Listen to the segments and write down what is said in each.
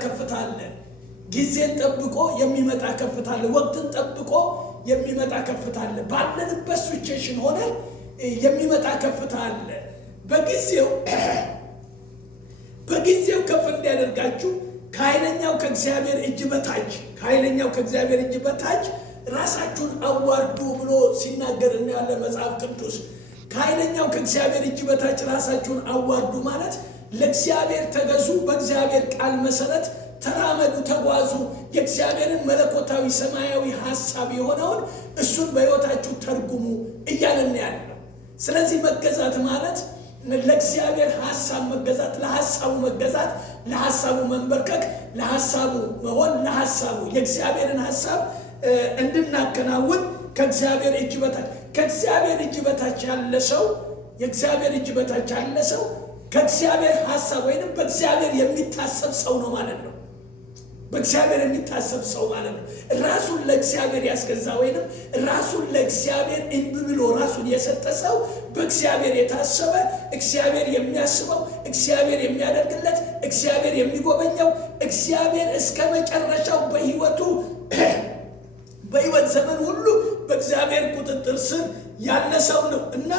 ከፍታ አለ። ጊዜን ጠብቆ የሚመጣ ከፍታ አለ። ወቅትን ጠብቆ የሚመጣ ከፍታ አለ። ባለንበት ሲቹዌሽን ሆነ የሚመጣ ከፍታ አለ። በጊዜው ከፍ እንዲያደርጋችሁ ከኃይለኛው ከእግዚአብሔር እጅ በታች ራሳችሁን አዋርዱ ብሎ ሲናገር እናያለን መጽሐፍ ቅዱስ። ከኃይለኛው ከእግዚአብሔር እጅ በታች ራሳችሁን አዋርዱ ማለት ለእግዚአብሔር ተገዙ፣ በእግዚአብሔር ቃል መሰረት ተራመዱ፣ ተጓዙ። የእግዚአብሔርን መለኮታዊ ሰማያዊ ሐሳብ የሆነውን እሱን በሕይወታችሁ ተርጉሙ እያለን ያለው። ስለዚህ መገዛት ማለት ለእግዚአብሔር ሐሳብ መገዛት፣ ለሐሳቡ መገዛት፣ ለሐሳቡ መንበርከክ፣ ለሐሳቡ መሆን፣ ለሐሳቡ የእግዚአብሔርን ሐሳብ እንድናከናውን ከእግዚአብሔር እጅ በታች ያለ ሰው ከእግዚአብሔር ሐሳብ ወይንም በእግዚአብሔር የሚታሰብ ሰው ነው ማለት ነው። በእግዚአብሔር የሚታሰብ ሰው ማለት ነው። ራሱን ለእግዚአብሔር ያስገዛ ወይንም ራሱን ለእግዚአብሔር ብሎ ራሱን የሰጠ ሰው በእግዚአብሔር የታሰበ፣ እግዚአብሔር የሚያስበው፣ እግዚአብሔር የሚያደርግለት፣ እግዚአብሔር የሚጎበኘው፣ እግዚአብሔር እስከ መጨረሻው በሕይወት ዘመን ሁሉ በእግዚአብሔር ቁጥጥር ስር ያለ ሰው ነው እና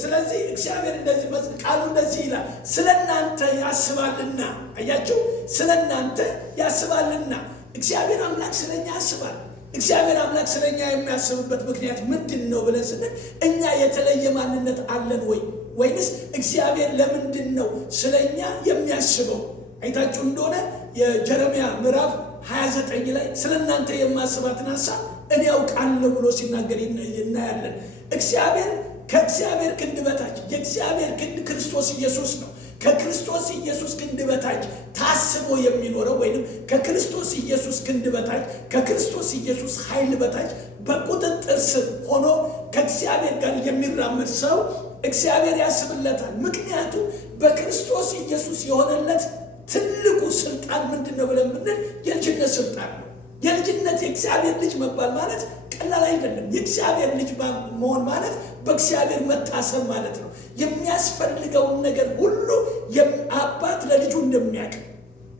ስለዚህ እግዚአብሔር እንደዚህ ቃሉ እንደዚህ ይላል፣ ስለናንተ ያስባልና። አያችሁ፣ ስለናንተ ያስባልና። እግዚአብሔር አምላክ ስለኛ ያስባል። እግዚአብሔር አምላክ ስለኛ የሚያስብበት ምክንያት ምንድን ነው ብለን ስንል እኛ የተለየ ማንነት አለን ወይንስ እግዚአብሔር ለምንድን ነው ስለኛ የሚያስበው? አይታችሁ እንደሆነ የጀረሚያ ምዕራፍ 29 ላይ ስለናንተ የማስባትን ሐሳብ እኔ ያውቃለሁ ብሎ ሲናገር እናያለን። ከእግዚአብሔር ክንድ በታች የእግዚአብሔር ክንድ ክርስቶስ ኢየሱስ ነው። ከክርስቶስ ኢየሱስ ክንድ በታች ታስቦ የሚኖረው ወይንም ከክርስቶስ ኢየሱስ ክንድ በታች ከክርስቶስ ኢየሱስ ኃይል በታች በቁጥጥር ስር ሆኖ ከእግዚአብሔር ጋር የሚራመድ ሰው እግዚአብሔር ያስብለታል። ምክንያቱም በክርስቶስ ኢየሱስ የሆነለት ትልቁ ስልጣን ምንድን ነው ብለን ብንል የልጅነት ስልጣን ነው። የልጅነት የእግዚአብሔር ልጅ መባል ማለት ቀላል አይደለም። የእግዚአብሔር ልጅ መሆን ማለት በእግዚአብሔር መታሰብ ማለት ነው። የሚያስፈልገውን ነገር ሁሉ አባት ለልጁ እንደሚያውቅ፣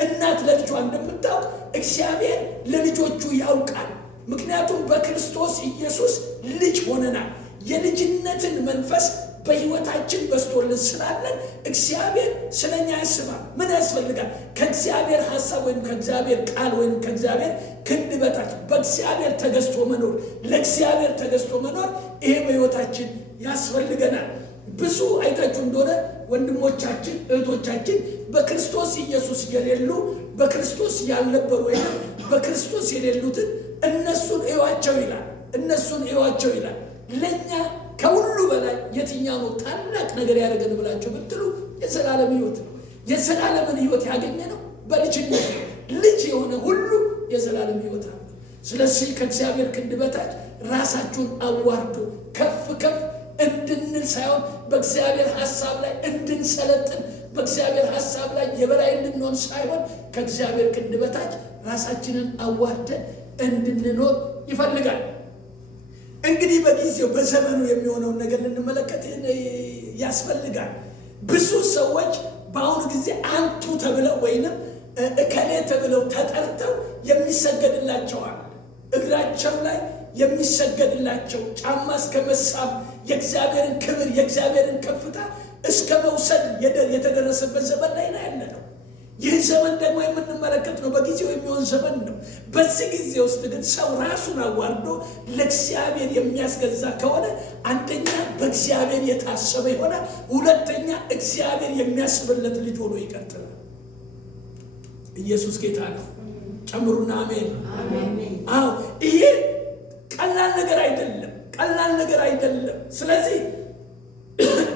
እናት ለልጇ እንደምታውቅ እግዚአብሔር ለልጆቹ ያውቃል። ምክንያቱም በክርስቶስ ኢየሱስ ልጅ ሆነናል። የልጅነትን መንፈስ በሕይወታችን በስቶልን ስላለን እግዚአብሔር ስለኛ ያስባል። ምን ያስፈልጋል? ከእግዚአብሔር ሐሳብ ወይም ከእግዚአብሔር ቃል ወይም ከእግዚአብሔር ክንድ በታች በእግዚአብሔር ተገዝቶ መኖር፣ ለእግዚአብሔር ተገዝቶ መኖር፣ ይሄ በሕይወታችን ያስፈልገናል። ብዙ አይታችሁ እንደሆነ ወንድሞቻችን እህቶቻችን በክርስቶስ ኢየሱስ የሌሉ በክርስቶስ ያልነበሩ ወይም በክርስቶስ የሌሉትን እነሱን እዩዋቸው ይላል። ለእኛ ከሁሉ በላይ የትኛው ነው ታላቅ ነገር ያደረገን ብላችሁ ብትሉ የዘላለም ሕይወት ነው። የዘላለምን ሕይወት ያገኘነው በልጅነት ነው። ልጅ የሆነ ሁሉ የዘላለም ሕይወት አለ። ስለዚህ ከእግዚአብሔር ክንድ በታች ራሳችሁን አዋርዱ። ከፍ እንድንል ሳይሆን በእግዚአብሔር ሐሳብ ላይ እንድንሰለጥን፣ በእግዚአብሔር ሐሳብ ላይ የበላይ እንድንሆን ሳይሆን ከእግዚአብሔር ክንድ በታች ራሳችንን አዋርደን እንድንኖር ይፈልጋል። እንግዲህ በጊዜው በዘመኑ የሚሆነውን ነገር ልንመለከት ያስፈልጋል። ብዙ ሰዎች በአሁኑ ጊዜ አንቱ ተብለው ወይንም እከሌ ተብለው ተጠርተው የሚሰገድላቸዋል። እግራቸው ላይ የሚሰገድላቸው፣ ጫማ እስከ መሳም፣ የእግዚአብሔርን ክብር የእግዚአብሔርን ከፍታ እስከ መውሰድ የተደረሰበት ዘመን ላይ ነው ያለነው። ይህ ዘመን ደግሞ የምንመለከት ነው፣ በጊዜው የሚሆን ዘመን ነው። በዚህ ጊዜ ውስጥ ግን ሰው ራሱን አዋርዶ ለእግዚአብሔር የሚያስገዛ ከሆነ አንደኛ በእግዚአብሔር የታሰበ ይሆናል፣ ሁለተኛ እግዚአብሔር የሚያስብለት ልጅ ሆኖ ይቀጥላል። ኢየሱስ ጌታ ነው። ጨምሩና አሜን። አዎ ይሄ ቀላል ነገር አይደለም። ስለዚህ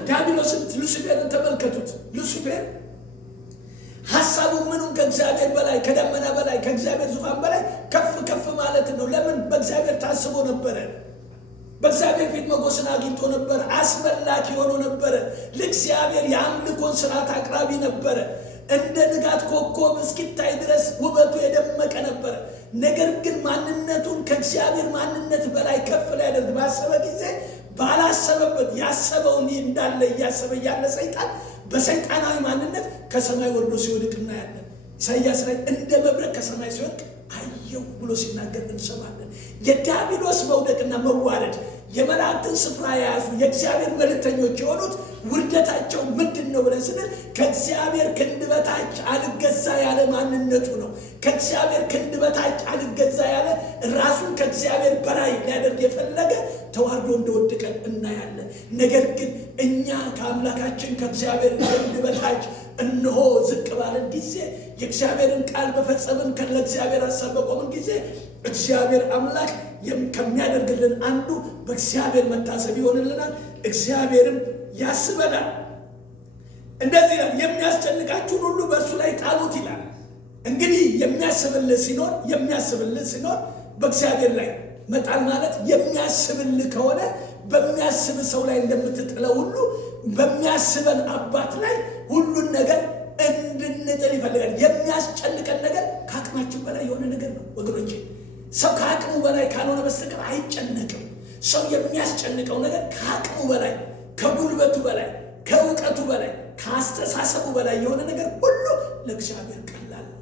ዲያብሎስን ሉሲፌርን ተመልከቱት። ሉሲፌር ሐሳቡ ምኑን ከእግዚአብሔር በላይ ከደመና በላይ ከእግዚአብሔር ዙፋን በላይ ከፍ ማለት ነው። ለምን? በእግዚአብሔር ታስቦ ነበረ። በእግዚአብሔር ፊት ሞገስን አግኝቶ ነበረ። አስመላኪ ሆኖ ነበረ። ለእግዚአብሔር የአምልኮን ስርዓት አቅራቢ ነበረ። እንደ ንጋት ኮከብ እስኪታይ ድረስ ውበቱ የደመቀ ነበረ። ነገር ግን ማንነቱን ከእግዚአብሔር ማንነት በላይ ከፍ ሊያደርግ ባሰበ ጊዜ ባላሰበበት ያሰበውን እንዳለ እያሰበ ያለ ሰይጣን በሰይጣናዊ ማንነት ከሰማይ ወርዶ ሲወድቅ እናያለን። ኢሳይያስ ላይ እንደ መብረቅ ከሰማይ ሲወድቅ አየሁ ብሎ ሲናገር እንሰማለን። የዲያብሎስ መውደቅና መዋረድ የመላእክትን ስፍራ የያዙ የእግዚአብሔር መልእክተኞች የሆኑት ውርደታቸው ምንድን ነው ብለን ስንል ከእግዚአብሔር ክንድ በታች አልገዛ ያለ ማንነቱ ነው። ከእግዚአብሔር ክንድ በታች አልገዛ ያለ ራሱን ከእግዚአብሔር በላይ ሊያደርግ የፈለገ ተዋርዶ እንደወደቀ እናያለን። ነገር ግን እኛ ከአምላካችን ከእግዚአብሔር ክንድ በታች እነሆ ዝቅ ባለን ጊዜ የእግዚአብሔርን ቃል በፈጸምን ለእግዚአብሔር ሐሳብ በቆምን ጊዜ እግዚአብሔር አምላክ ከሚያደርግልን አንዱ በእግዚአብሔር መታሰብ ይሆንልናል። እግዚአብሔርን ያስበናል። እንደዚህ ይላል፣ የሚያስጨንቃችሁን ሁሉ በእርሱ ላይ ጣሉት ይላል። እንግዲህ የሚያስብልህ ሲኖር በእግዚአብሔር ላይ መጣል ማለት የሚያስብልህ ከሆነ በሚያስብ ሰው ላይ እንደምትጥለው ሁሉ በሚያስበን አባት ላይ ሁሉን ነገር እንድንጥል ይፈልጋል። የሚያስጨንቀን ነገር ከአቅማችን በላይ የሆነ ነገር ነው ወገኖቼ። ሰው ከአቅሙ በላይ ካልሆነ በስተቀር አይጨነቅም። ሰው የሚያስጨንቀው ነገር ከአቅሙ በላይ፣ ከጉልበቱ በላይ፣ ከእውቀቱ በላይ፣ ከአስተሳሰቡ በላይ የሆነ ነገር ሁሉ ለእግዚአብሔር ቀላል ነው።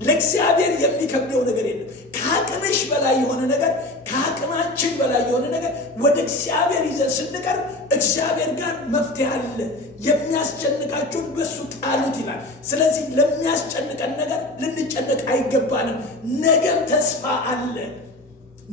ለእግዚአብሔር የሚከብደው ነገር የለም። ከአቅምሽ በላይ የሆነ ነገር፣ ከአቅማችን በላይ የሆነ ነገር ወደ እግዚአብሔር ይዘን ስንቀርብ እግዚአብሔር ጋር መፍትሄ አለ። የሚያስጨንቃችሁን በሱ ጣሉት ይላል። ስለዚህ ለሚያስጨንቀን ነገር ልንጨነቅ አይገባንም። ነገም ተስፋ አለ።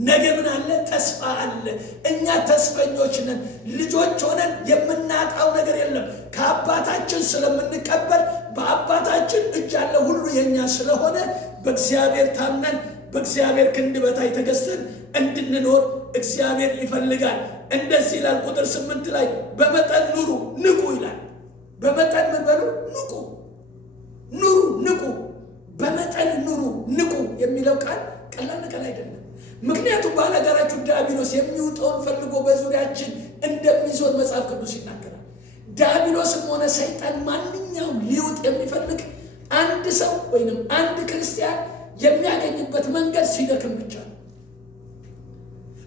ነገ ምን አለ? ተስፋ አለ። እኛ ተስፈኞች ነን። ልጆች ሆነን የምናጣው ነገር የለም። ከአባታችን ስለምንቀበል በአባታችን እጅ ያለ ሁሉ የኛ ስለሆነ በእግዚአብሔር ታምነን በእግዚአብሔር ክንድ በታች ተገዝተን እንድንኖር እግዚአብሔር ይፈልጋል። እንደዚህ ይላል ቁጥር 8 ላይ በመጠን ኑሩ ንቁ ይላል። በመጠን ምን በሉ? ንቁ፣ ኑሩ፣ ንቁ። በመጠን ኑሩ፣ ንቁ የሚለው ቃል ቀላል ነገር አይደለም። ምክንያቱም ባላጋራችሁ ዲያብሎስ የሚውጠውን ፈልጎ በዙሪያችን እንደሚዞር መጽሐፍ ቅዱስ ይናገራል። ዲያብሎስም ሆነ ሰይጣን ማንኛውም ሊውጥ የሚፈልግ አንድ ሰው ወይንም አንድ ክርስቲያን የሚያገኝበት መንገድ ሲደክም ብቻ ነው።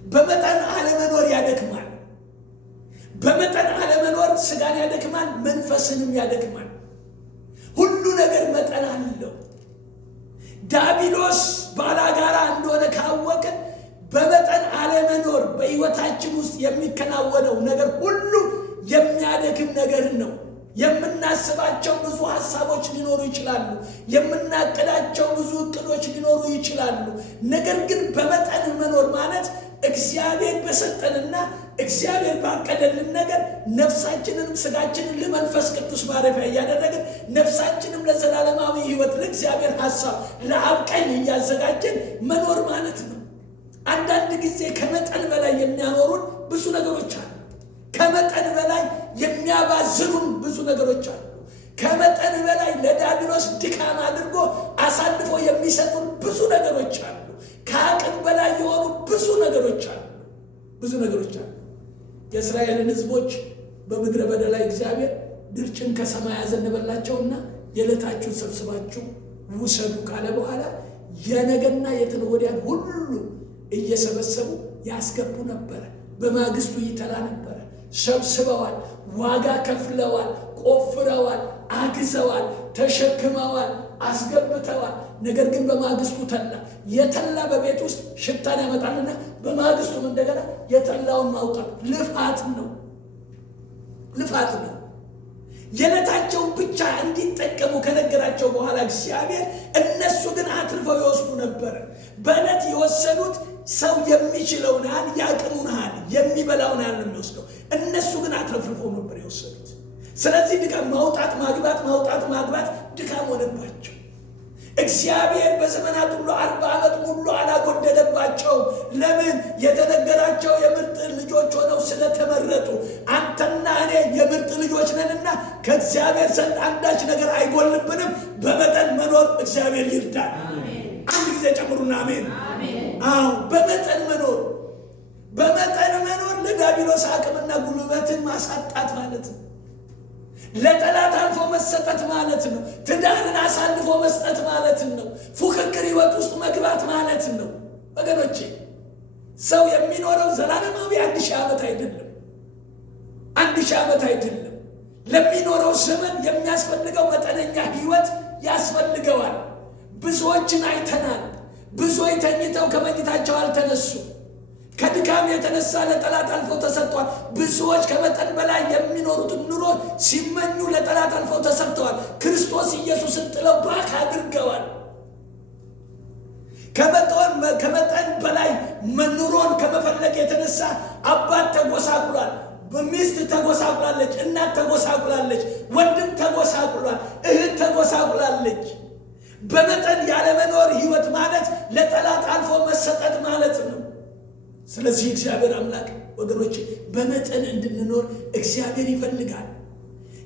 በመጠን አለመኖር ያደክማል። በመጠን አለመኖር ስጋን ያደክማል፣ መንፈስንም ያደክማል። ሁሉ ነገር መጠን አለው። ዲያብሎስ ባላጋራ እንደሆነ ካወቅን በመጠን አለመኖር በሕይወታችን ውስጥ የሚከናወነው ነገር ሁሉ የሚያደክም ነገር ነው። የምናስባቸው ብዙ ሐሳቦች ሊኖሩ ይችላሉ። የምናቅዳቸው ብዙ እቅዶች ሊኖሩ ይችላሉ። ነገር ግን በመጠን መኖር ማለት እግዚአብሔር በሰጠንና እግዚአብሔር ባቀደልን ነገር ነፍሳችንንም ስጋችንን ለመንፈስ ቅዱስ ማረፊያ እያደረግን ነፍሳችንም ለዘላለማዊ ሕይወት ለእግዚአብሔር ሐሳብ ለአብ ቀኝ እያዘጋጀን መኖር ማለት ነው። አንዳንድ ጊዜ ከመጠን በላይ የሚያኖሩን ብዙ ነገሮች አሉ። ከመጠን በላይ የሚያባዝኑን ብዙ ነገሮች አሉ። ከመጠን በላይ ለዲያብሎስ ድካም አድርጎ አሳልፎ የሚሰጡን ብዙ ነገሮች አሉ። ከአቅም በላይ የሆኑ ብዙ ነገሮች አሉ። ብዙ ነገሮች አሉ። የእስራኤልን ሕዝቦች በምድረ በዳ ላይ እግዚአብሔር ድርጭን ከሰማይ ያዘነበላቸውና የዕለታችሁን ሰብስባችሁ ውሰዱ ካለ በኋላ የነገና የጥን ወዲያን ሁሉ እየሰበሰቡ ያስገቡ ነበረ። በማግስቱ ይተላ ነበረ። ሰብስበዋል፣ ዋጋ ከፍለዋል፣ ቆፍረዋል፣ አግዘዋል፣ ተሸክመዋል፣ አስገብተዋል። ነገር ግን በማግስቱ ተላ። የተላ በቤት ውስጥ ሽታን ያመጣልና በማግስቱም እንደገና የተላውን ማውጣት ልፋት ነው። የዕለታቸውን ብቻ እንዲጠቀሙ ከነገራቸው በኋላ እግዚአብሔር እነሱ ግን አትርፈው ይወስዱ ነበር። በዕለት የወሰዱት ሰው የሚችለውን ያህል ያቅሙን ያህል የሚበላውን ያህል ነው የሚወስደው። እነሱ ግን አትረፍርፈው ነበር የወሰዱት። ስለዚህ ድካም ማውጣት ማግባት ድካም ሆነባቸው። እግዚአብሔር በዘመናት ሁሉ 40 ዓመት ሙሉ አላጎደለባቸው። ለምን? የተነገራቸው የምርጥ ልጆች ሆነው ስለተመረጡ። አንተና እኔ የምርጥ ልጆች ነንና ከእግዚአብሔር ዘንድ አንዳች ነገር አይጎልብንም። በመጠን መኖር እግዚአብሔር ይርዳል። አንድ ጊዜ ጨምሩና አሜን። አዎ፣ በመጠን መኖር ለዲያብሎስ አቅምና ጉልበትን ማሳጣት ማለት ነው። ለጠላት አልፎ መሰጠት ማለት ነው። ትዳርን አሳልፎ መስጠት ማለት ነው። ፉክክር ሕይወት ውስጥ መግባት ማለት ነው። ወገኖቼ ሰው የሚኖረው ዘላለማዊ 1000 ዓመት አይደለም። 1000 ዓመት አይደለም። ለሚኖረው ዘመን የሚያስፈልገው መጠነኛ ሕይወት ያስፈልገዋል። ብዙዎችን አይተናል። ብዙዎች ተኝተው ከመኝታቸው አልተነሱ። ከድካም የተነሳ ለጠላት አልፈው ተሰጥተዋል። ብዙዎች ከመጠን በላይ የሚኖሩትን ኑሮ ሲመኙ ለጠላት አልፈው ተሰጥተዋል። ክርስቶስ ኢየሱስን ጥለው ባክ አድርገዋል። ከመጠን በላይ ኑሮን ከመፈለግ የተነሳ አባት ተጎሳቁሏል፣ ሚስት ተጎሳቁላለች፣ እናት ተጎሳቁላለች፣ ወንድም ተጎሳቁሏል፣ እህት ተጎሳቁላለች። በመጠን ያለመኖር ህይወት ማለት ለጠላት አልፎ መሰጠት ማለት ነው። ስለዚህ እግዚአብሔር አምላክ ወገኖች በመጠን እንድንኖር እግዚአብሔር ይፈልጋል።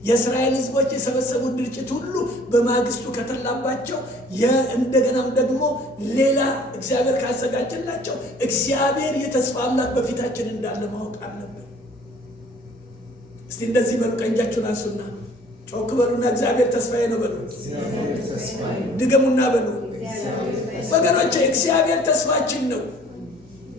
የእስራኤል ህዝቦች የሰበሰቡት ድርጭት ሁሉ በማግስቱ ከተላባቸው እንደገናም ደግሞ ሌላ እግዚአብሔር ካዘጋጀላቸው እግዚአብሔር የተስፋ አምላክ በፊታችን እንዳለ ማወቅ አለብን። እስቲ እንደዚህ በሉ፣ ቀኛችሁን አንሱና ጮክ በሉና እግዚአብሔር ተስፋዬ ነው በሉ። ድገሙና በሉ ወገኖቼ፣ እግዚአብሔር ተስፋችን ነው።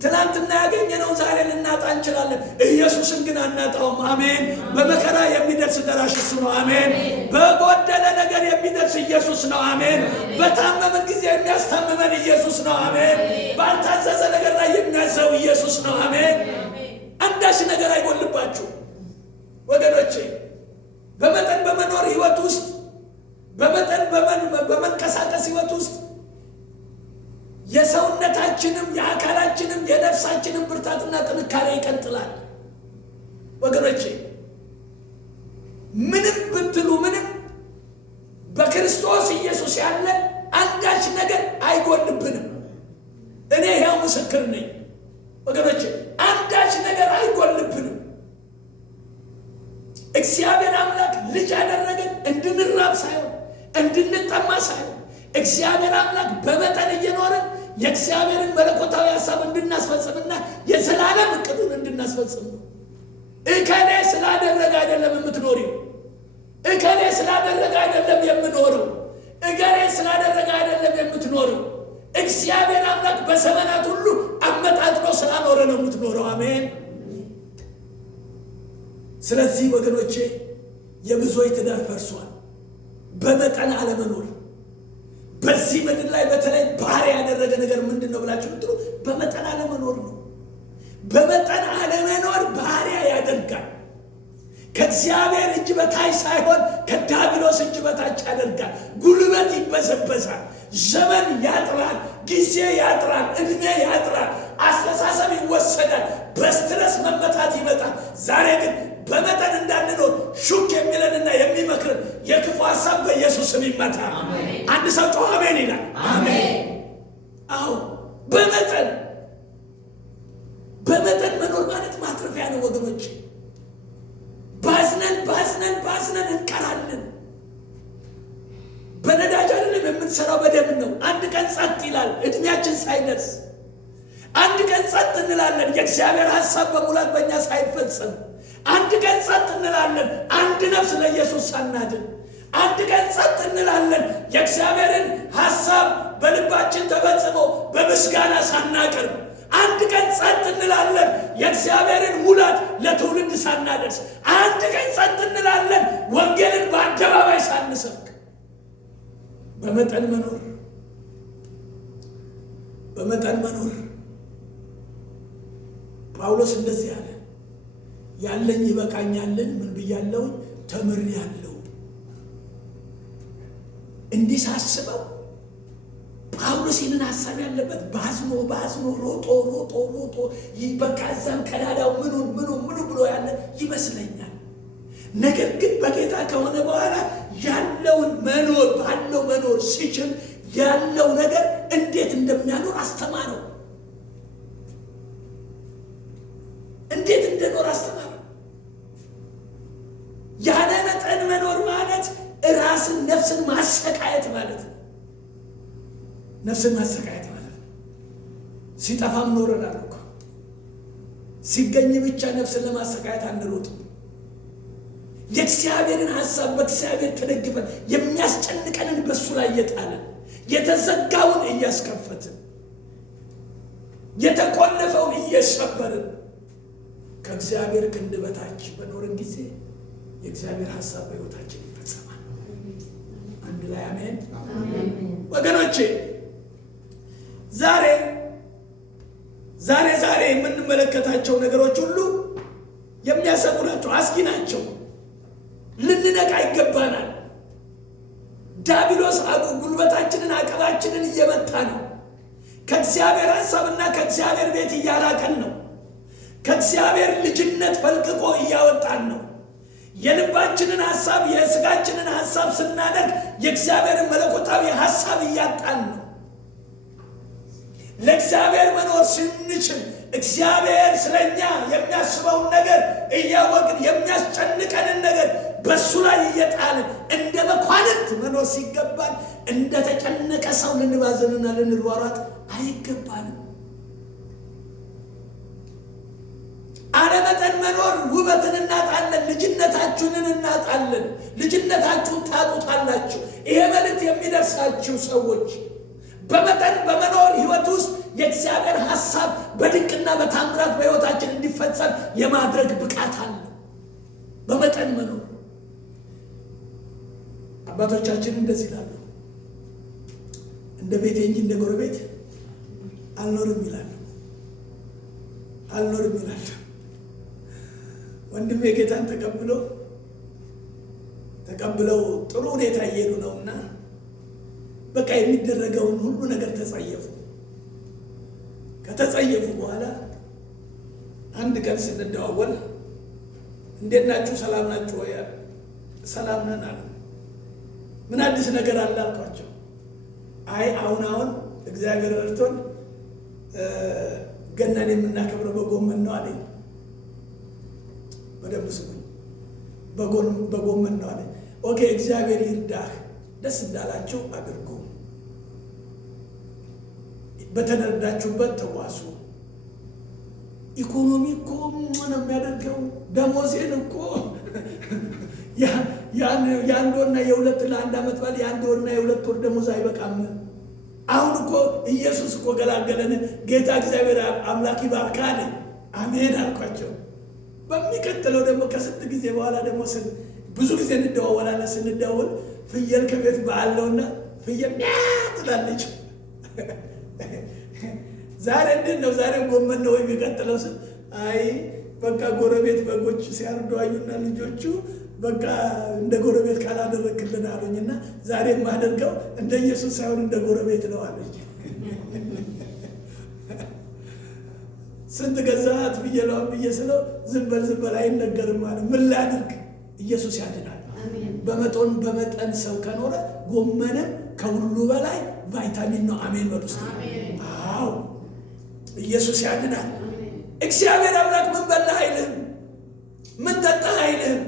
ትናንትና ያገኘነው ዛሬ ልናጣ እንችላለን። ኢየሱስን ግን አናጣውም። አሜን። በመከራ የሚደርስ ደራሽ እሱ ነው። አሜን። በጎደለ ነገር የሚደርስ ኢየሱስ ነው። አሜን። በታመመን ጊዜ የሚያስታምመን ኢየሱስ ነው። አሜን። ባልታዘዘ ነገር ላይ የሚያዘው ኢየሱስ ነው። አሜን። አንዳች ነገር አይጎልባችሁ ወገኖቼ። በመጠን በመኖር ህይወት ውስጥ በመጠን በመንቀሳቀስ ህይወት ውስጥ የሰውነታችንም የአካላችንም የነፍሳችንም ብርታትና ጥንካሬ ይቀጥላል። ወገኖቼ ምንም ብትሉ ምንም በክርስቶስ ኢየሱስ ያለ አንዳች ነገር አይጎልብንም። እኔ ያው ምስክር ነኝ ወገኖቼ፣ አንዳች ነገር አይጎልብንም። እግዚአብሔር አምላክ ልጅ ያደረገን እንድንራብ ሳይሆን እንድንጠማ ሳይሆን እግዚአብሔር አምላክ በመጠን እየኖረን የእግዚአብሔርን መለኮታዊ ሐሳብ እንድናስፈጽምና የዘላለም እቅዱን እንድናስፈጽም ነው። እከሌ ስላደረገ አይደለም የምትኖሪው። እከሌ ስላደረገ አይደለም የምኖረው። እገሌ ስላደረገ አይደለም የምትኖረው። እግዚአብሔር አምላክ በዘመናት ሁሉ አመጣጥሮ ስላኖረ ነው የምትኖረው። አሜን። ስለዚህ ወገኖቼ የብዙዎች ትዳር ፈርሷል በመጠን አለመኖር። በዚህ ምድር ላይ በተለይ ባሪያ ያደረገ ነገር ምንድን ነው ብላችሁ ብትሉ በመጠን አለመኖር ነው። በመጠን አለመኖር ባሪያ ያደርጋል። ከእግዚአብሔር እጅ በታች ሳይሆን ከዲያብሎስ እጅ በታች ያደርጋል። ጉልበት ይበዘበዛል፣ ዘመን ያጥራል፣ ጊዜ ያጥራል፣ እድሜ ያጥራል፣ አስተሳሰብ ይወሰዳል፣ በስትረስ መመታት ይመጣል። ዛሬ ግን በመጠን እንዳንኖር ሹክ የሚለንና የሚመክርን የክፉ ሐሳብ በኢየሱስ ስም ይመታ። አንድ ሰው ጮኸ አሜን ይላል። አሜን። አዎ በመጠን መኖር ማለት ማትረፊያ ነው ወገኖች። ባዝነን እንቀራለን። በነዳጅ አይደለም የምንሰራው፣ በደም ነው። አንድ ቀን ጸጥ ይላል እድሜያችን ሳይደርስ። አንድ ቀን ጸጥ እንላለን የእግዚአብሔር ሐሳብ በሙላት በእኛ ሳይፈጸም። አንድ ቀን ጸጥ እንላለን አንድ ነፍስ ለኢየሱስ ሳናድን። አንድ ቀን ጸጥ እንላለን የእግዚአብሔርን ሐሳብ በልባችን ተፈጽሞ በምስጋና ሳናቀርብ። አንድ ቀን ጸጥ እንላለን የእግዚአብሔርን ሙላት ለትውልድ ሳናደርስ። አንድ ቀን ጸጥ እንላለን ወንጌልን በአደባባይ ሳንሰብክ። በመጠን መኖር ጳውሎስ እንደዚህ አለ፣ ያለኝ ይበቃኛልን፣ ምን ብያለሁ? ተምሬአለሁ። እንዲህ ሳስበው ጳውሎስ ይህንን ሐሳብ ያለበት ባዝኖ ሮጦ በቃ እዛም ቀዳዳው ምኑ ብሎ ያለ ይመስለኛል። ነገር ግን በጌታ ከሆነ በኋላ ያለውን መኖር ሲችል ያለው ነገር እንዴት እንደሚያኖር አስተማረው። እንዴት እንደኖር አስተማረው። ያለ መጠን መኖር ማለት ራስን ነፍስን ማሰቃየት ማለት ነው። ነፍስን ማሰቃየት ማለት ነው። ሲጠፋም ኖረናል እኮ። ሲገኝ ብቻ ነፍስን ለማሰቃየት አንሮጥም። የእግዚአብሔርን ሐሳብ በእግዚአብሔር ተደግፈን የሚያስጨንቀንን በሱ ላይ እየጣለን የተዘጋውን እያስከፈትን የተቆለፈውን እየሰበርን ከእግዚአብሔር ክንድ በታች በኖርን ጊዜ የእግዚአብሔር ሐሳብ በሕይወታችን ይፈጸማል። አንድ ላይ አሜን። ወገኖቼ ዛሬ የምንመለከታቸው ነገሮች ሁሉ የሚያሰጉ ናቸው፣ አስጊ ናቸው። ልንነቃ ይገባናል። ዲያብሎስ ጉልበታችንን አቅማችንን እየመታ ነው። ከእግዚአብሔር ሐሳብና ከእግዚአብሔር ቤት እያራቀን ነው። ከእግዚአብሔር ልጅነት ፈልቅቆ እያወጣን ነው። የልባችንን ሐሳብ የሥጋችንን ሐሳብ ስናደርግ የእግዚአብሔርን መለኮታዊ ሐሳብ እያጣን ነው። ለእግዚአብሔር መኖር ስንችል እግዚአብሔር ስለኛ የሚያስበውን ነገር እያወቅን የሚያስጨንቀንን ነገር በሱ ላይ እየጣልን እንደ መኳንንት መኖር ሲገባን እንደ ተጨነቀ ሰው ልንባዘንና ልንሯሯጥ አይገባንም። አለመጠን መኖር ውበትን እናጣለን፣ ልጅነታችሁንን እናጣለን። ልጅነታችሁን ታጡታላችሁ። ይሄ መልእክት የሚደርሳችሁ ሰዎች በመጠን በመኖር ሕይወት ውስጥ የእግዚአብሔር ሐሳብ በድንቅና በታምራት በሕይወታችን እንዲፈጸም የማድረግ ብቃት አለ። በመጠን መኖር አባቶቻችን እንደዚህ ይላሉ፣ እንደ ቤቴ እንጂ እንደ ጎረቤት አልኖርም ይላሉ። ወንድሜ ጌታን ተቀብለው ጥሩ ሁኔታ እየሄዱ ነውና በቃ የሚደረገውን ሁሉ ነገር ተጸየፉ። ከተጸየፉ በኋላ አንድ ቀን ስንደዋወል እንዴት ናችሁ? ሰላም ናችሁ ወይ? ሰላም ነን አለ። ምን አዲስ ነገር አለ አልኳቸው። አይ አሁን እግዚአብሔር ረድቶን ገናን የምናከብረው በጎመን ነው አለኝ። በደንብ ስሙኝ፣ በጎመን ነው አለኝ። ኦኬ እግዚአብሔር ይርዳህ፣ ደስ እንዳላችሁ አድርጉ፣ በተነዳችሁበት ተዋሱ። ኢኮኖሚ እኮ ምን የሚያደርገው ደሞዜን እኮ የአንድ ወርና የሁለት ለአንድ ዓመት ባል የአንድ ወርና የሁለት ወር ደሞዝ አይበቃም። አሁን እኮ ኢየሱስ እኮ ገላገለን። ጌታ እግዚአብሔር አምላክ ይባርካል። አሜን አልኳቸው። በሚቀጥለው ደግሞ ከስንት ጊዜ በኋላ ደግሞ ብዙ ጊዜ እንደዋወላለን። ስንደዋወል ፍየል ከቤት በዓል ነውና ፍየል ትላለች። ዛሬ እንዴት ነው? ዛሬ ጎመን ነው የሚቀጥለው ስል አይ በቃ ጎረቤት በጎች ሲያርዱ አዩና ልጆቹ በቃ እንደ ጎረቤት ካላደረክልን አሉኝና ዛሬ የማደርገው እንደ ኢየሱስ ሳይሆን እንደ ጎረቤት ነው አለች። ስንት ገዛት ፍየሏን ብዬ ስለው ዝም በል አይነገርም አለ። ምን ላድርግ? ኢየሱስ ያድናል። በመጠን ሰው ከኖረ ጎመንም ከሁሉ በላይ ቫይታሚን ነው። አሜን በሉ እስቲ። አዎ ኢየሱስ ያድናል። እግዚአብሔር አምላክ ምን በላህ አይልህም፣ ምን ጠጣህ አይልህም።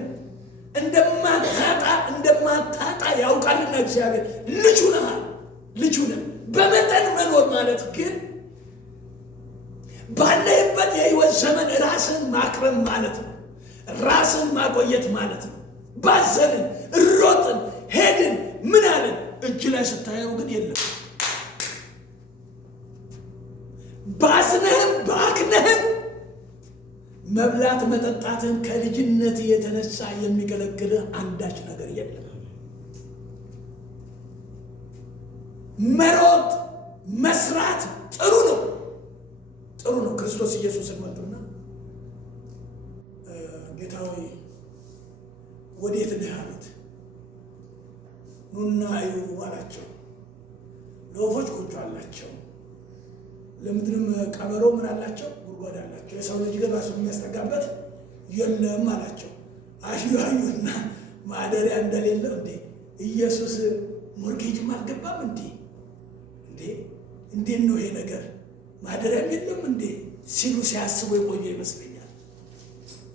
እንደማታጣ ያውቃልና እግዚአብሔር ልጁ ነህ። በመጠን መኖር ማለት ግን ባለህበት የህይወት ዘመን ራስን ማክረም ማለት ነው። ራስን ማቆየት ማለት ነው። ባዘንን፣ ሮጥን፣ ሄድን፣ ምን አለን እጅ ላይ ስታየው ግን የለም። ባዝነህም ባክነህም መብላት መጠጣትን ከልጅነት የተነሳ የሚገለግልህ አንዳች ነገር የለም። መሮጥ መስራት ጥሩ ነው። ክርስቶስ ኢየሱስን መጡና ጌታ ሆይ ወዴት ነህ አሉት። ኑና እዩ አላቸው። ለወፎች ጎጆ አላቸው፣ ለምድርም ቀበሮ ምን አላቸው? ጉድጓድ አላቸው። የሰው ልጅ ግን ራሱን የሚያስጠጋበት የለም አላቸው። አዩና ማደሪያ እንደሌለው እንዴ ኢየሱስ ሞርጌጅም አልገባም እንዴ እንዴት ነው ይሄ ነገር? ማደሪያም የለም እንዴ ሲሉ ሲያስቡ የቆየ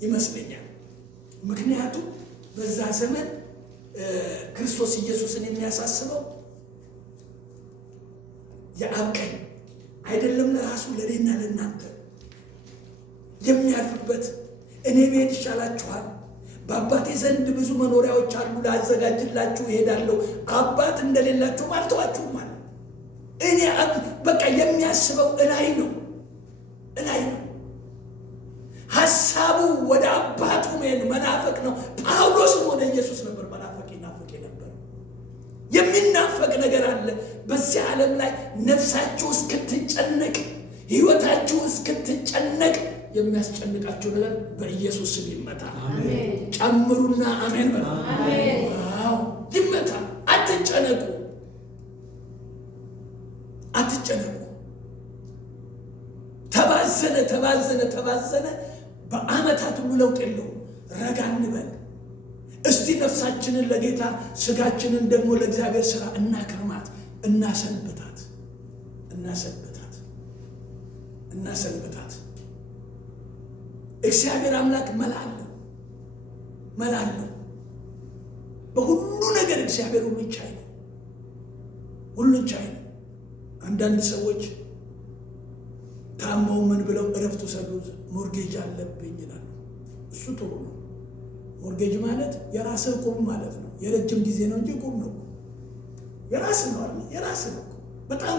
ይመስለኛል። ምክንያቱም በዛ ዘመን ክርስቶስ ኢየሱስን የሚያሳስበው የአብ ቀኝ አይደለም፣ ለራሱ ለኔና ለእናንተ የሚያርፍበት እኔ ቤት ይሻላችኋል፣ በአባቴ ዘንድ ብዙ መኖሪያዎች አሉ፣ ላዘጋጅላችሁ እሄዳለሁ፣ አባት እንደሌላችሁ አልተዋችሁም ማለት እኔ በቃ የሚያስበው እላይ ነው። ሐሳቡ ወደ አባቱ መናፈቅ ነው። ጳውሎስም ወደ ኢየሱስ ነበር መናፈቅ ይናፍቅ ነበር። የሚናፈቅ ነገር አለ። በዚህ ዓለም ላይ ነፍሳችሁ እስክትጨነቅ ሕይወታችሁ እስክትጨነቅ የሚያስጨንቃችሁ ነገር በኢየሱስ ስም ይመታ። ጨምሩና አሜን በሉ። አዎ ይመታ። አትጨነቁ፣ አትጨነቁ። ተባዘነ በዓመታት ሁሉ ለውጥ የለውም። ረጋ እንበል እስቲ። ነፍሳችንን ለጌታ ስጋችንን ደግሞ ለእግዚአብሔር ሥራ እናክርማት፣ እናሰንብታት። እግዚአብሔር አምላክ መላ አለው። በሁሉ ነገር እግዚአብሔር ሁሉን ቻይ ነው። አንዳንድ ሰዎች ታመው ምን ብለው እረፍት ወሰዱ፣ ሞርጌጅ አለብኝ ይላሉ። እሱ ጥሩ ነው። ሞርጌጅ ማለት የራስህ ቁም ማለት ነው። የረጅም ጊዜ ነው እንጂ ቁም ነው። የራስህ ነው አይደል? የራስህ ነው። በጣም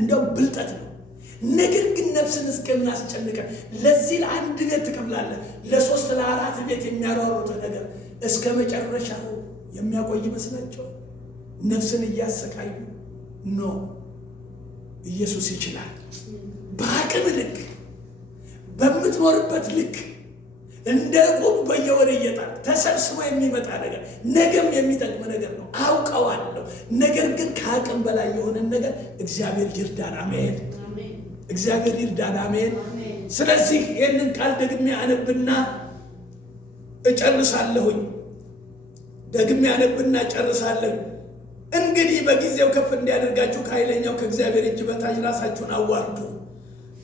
እንደው ብልጠት ነው። ነገር ግን ነፍስን እስከምናስጨንቀን ለዚህ ለአንድ ቤት ትከፍላለህ፣ ለ3 ለ4 ቤት የሚያሯሩጥ ነገር እስከ መጨረሻው የሚያቆይ ይመስላቸው ነፍስን እያሰቃዩ ነው። ኢየሱስ ይችላል። በአቅም ልክ በምትኖርበት ልክ እንደ ቁብ በየወር እየጣል ተሰብስቦ የሚመጣ ነገር ነገም የሚጠቅም ነገር ነው፣ አውቀዋለሁ። ነገር ግን ከአቅም በላይ የሆነ ነገር እግዚአብሔር ይርዳን። አሜን። እግዚአብሔር ይርዳን። አሜን። ስለዚህ ይህንን ቃል ደግሜ አነብና እጨርሳለሁኝ። እንግዲህ በጊዜው ከፍ እንዲያደርጋችሁ ከኃይለኛው ከእግዚአብሔር እጅ በታች ራሳችሁን አዋርዱ።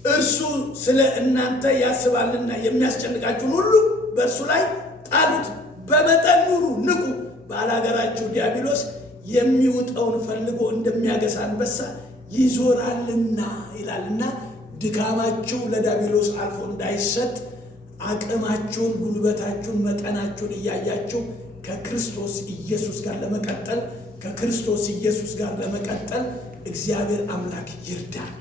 እርሱ ስለ እናንተ ያስባልና የሚያስጨንቃችሁን ሁሉ በእርሱ ላይ ጣሉት። በመጠን ኑሩ፣ ንቁ። ባላጋራችሁ ዲያብሎስ የሚውጠውን ፈልጎ እንደሚያገሳ አንበሳ ይዞራልና ይላልና ድካማችሁ ለዲያብሎስ አልፎ እንዳይሰጥ አቅማችሁን፣ ጉልበታችሁን፣ መጠናችሁን እያያችሁ ከክርስቶስ ኢየሱስ ጋር ለመቀጠል እግዚአብሔር አምላክ ይርዳል።